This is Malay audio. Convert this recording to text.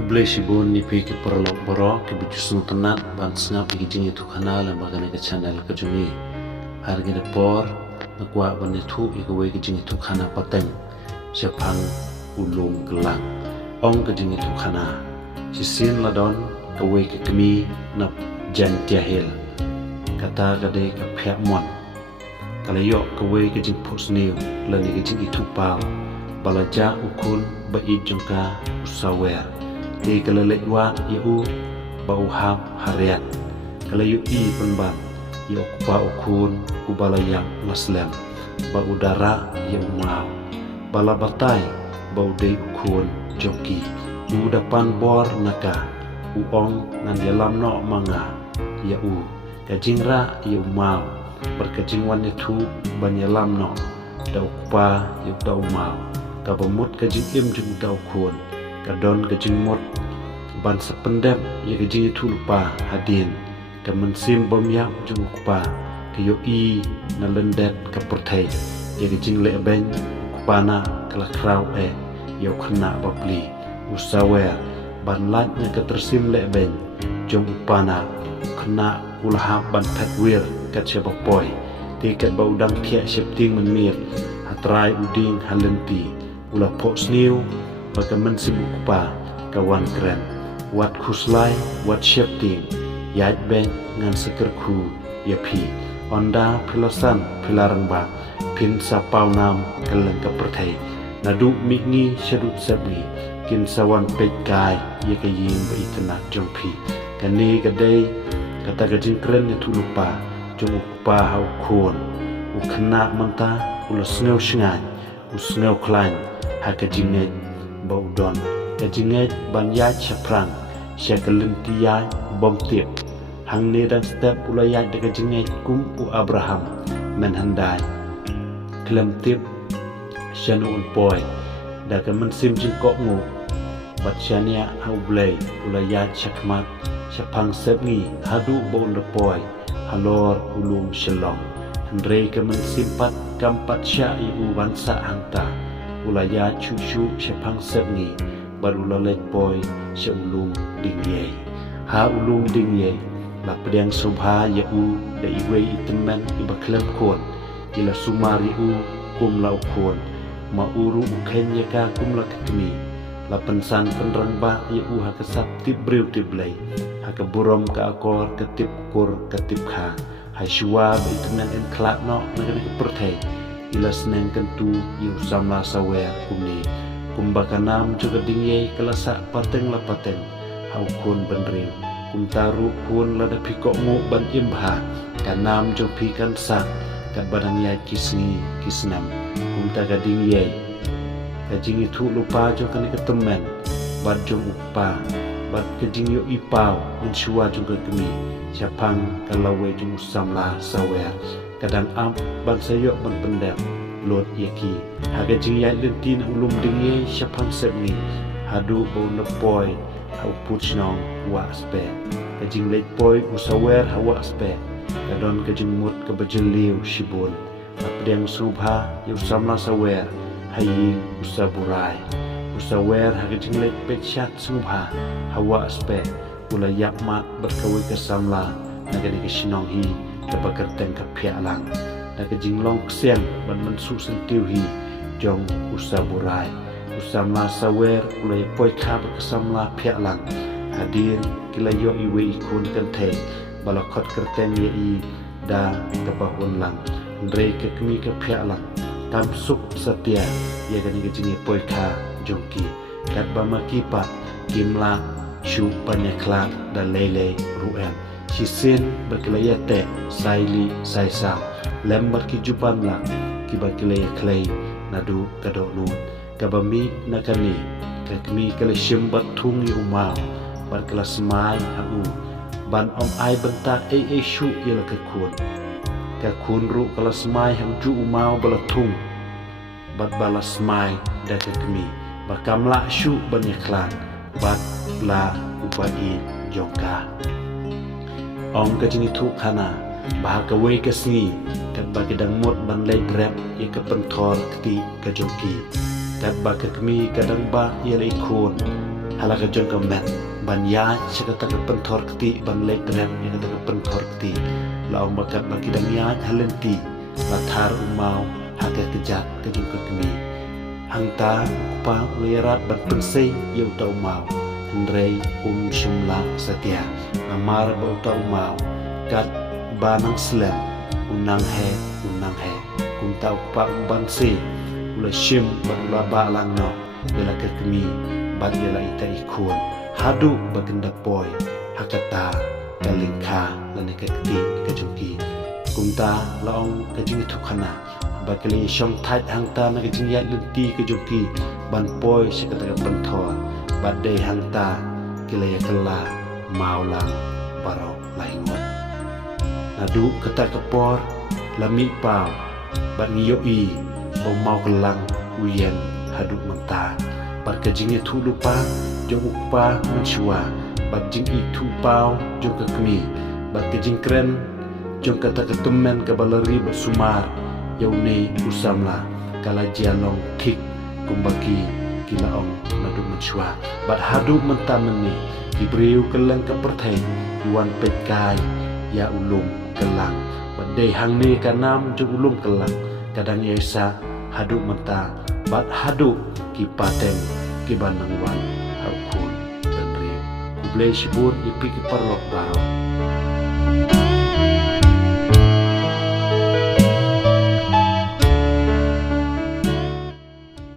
Kublai shibun ni pi ke perlo boro ke bujusung tenat ban sengap igi jingi tu kanal yang bagane ke channel ke jumi hargi de por nakwa ban ni tu igi we ke jingi tu kana pateng siapang ulung gelang ong ke jingi tu kana sisin ladon ke we ke kemi nap jan tiahil kata kade ke pek mon kalayok ke we ke jing pos niu lani ke jingi tu pau balaja ukun bai jongka usawer di kelalek wa iu bau ham harian kalayu i penban iu kupa ukun ubalayang muslim bau udara iu mau bala batai bau dei ukun joki u depan bor naka uong ngan dalam no manga iu kajingra iu mau berkajingwan itu banyalam no dau kupa iu dau mau kabamut kajing im jung dau kun kadon kejing mot ban sependem ya kejing itu lupa hadin ke mensim bomyak jung kupa ke yo i na lendet ke pertai ya kejing le ben kupana kala krau yo kena babli usawer ban latnya ke tersim le ben jung kupana kena ulahap ban petwir kat siapa poi tiket bau dang tiak shifting menmir hatrai uding halenti ulah pos new bagaimana sibuk kupa kawan keren wat kuslai wat shifting yait bank ngan sekerku ya pi onda pilasan pilarang ba pin sapau nam keleng ke pertai nadu mikni syadut sabi kin sawan pek kai ya kayin ba itna jompi kani kadai kata gajin keren ya tu lupa jong kupa hau kon ukena menta ulah sneu shngai usneu klain hakajinget bau don kajinget ban ya chaprang syakalenti ya bom tip hang ni dan step ulayat de kajinget kum u Abraham men handai klem tip syanu un poi da ka mensim jingkok ngu bat syania au blai ulayat syakmat syapang sepngi hadu bau de poi halor ulum shalom andre ka mensimpat kampat syai u bansa hanta ulaya cucu syapang sepni baru lalek boy syulung dingye ha ulung dingye la pedang subha ya u da iwe itemen ibaklem kon ila sumari u kum lau kon ma uru ukhen ya ka kum la ketmi la pensan penrang ba ya u ha kasap tip breu tiblai ha ka burom ka akor ketip kur ketip kha ha shua ba itemen en klak no negeri perthai ila seneng kentu iu samla sawer kumni kumbakanam juga dingye kelasa pateng la pateng hau kun benrin kum taru kun la da pikok mu ban imha kanam jo pikan sak kat badang ya kisni kisnam kum ta ga dingye kajing itu lupa jo kan ketemen bad jo upa bad kajing yo ipau menshua juga kemi siapang kalawe jo samla sawer kadang am ban sayok ban pendem lot yaki haga jingyat lentin ulum dingye syapang sepni hadu bau lepoi hau puchnong wa aspe kajing leit poi usawer hawa aspe kadon kajing mut ke bajeliu shibun apdeng subha yu samla sawer hayi usaburai usawer haga jing leit pechat subha hawa aspe ulayak mat berkawi ke samla nagani ke shinong hi kebakar teng kepialang na kejinglong ksiang ban mensu sentiu hi jong usaburai usamla sawer ulai poi khab kesamla pialang hadir kilayo iwe ikun kante balakot kerteng ye i da kebahun lang ndrei kekmi kepialang tam suk setia ye gani kejingi poi kha jongki kat bamakipa kimla shu panyakla da lele ruem sisin berkelayate saili saisa lembar kijuban la kibakelay clay nadu kadok nun kabami nakani kakmi kala shimbat tungi umau ban kala smai hamu ban om ai bentak shu yela kakun ru kala smai ham ju umau bala tung bat bala smai da kakmi bakamla shu ban yaklan bat la ubai jongka ong kajing itu kana bahaka we kesni kat bagi dang mot ban lay grab ye ke pentor keti ke joki kat baka kemi kadang ba ye le ikon halaka jong kamet ban ya chakata ka penthor kti ban lek rem ya kata ka penthor kti laong bakat bakidang ya halenti lathar umau haga kejat ke jong kami hangta pa ulerat ban pensei ya uta umau ndrei shumla satya amar ba uta umau kat banang slem unang he kunta pa ban se ula shim ban ula ba lang no bela ke kami ban bela ita ikun hadu bagenda boy hakata kalingka lane ke kti ke jungki kunta laong ke jing thukana bakali shong thait hangta na ke jing ya lenti ke jungki ban boy sekata ke penthor badai hangta kilaya kala maulang baro laingot nadu kata kepor lami pau ban ngiyoi bo mau kelang uyen hadu mata par kejingnya thu lupa jong upa mensua bat jing itu pau jong kekmi bat kejing kren jong kata ketemen kabaleri bersumar yaune usamla kala jialong kik kumbaki kilaong nadu mensua bat hadu mentameni dibriu kelang keperthai yuan petkai ya ulung kelang badai hang ni kanam jong ulung kelang kadang esa hadu menta bat hadu ki paten ki banang wan haukun dan riu kublai shibur ipi ki parlok baro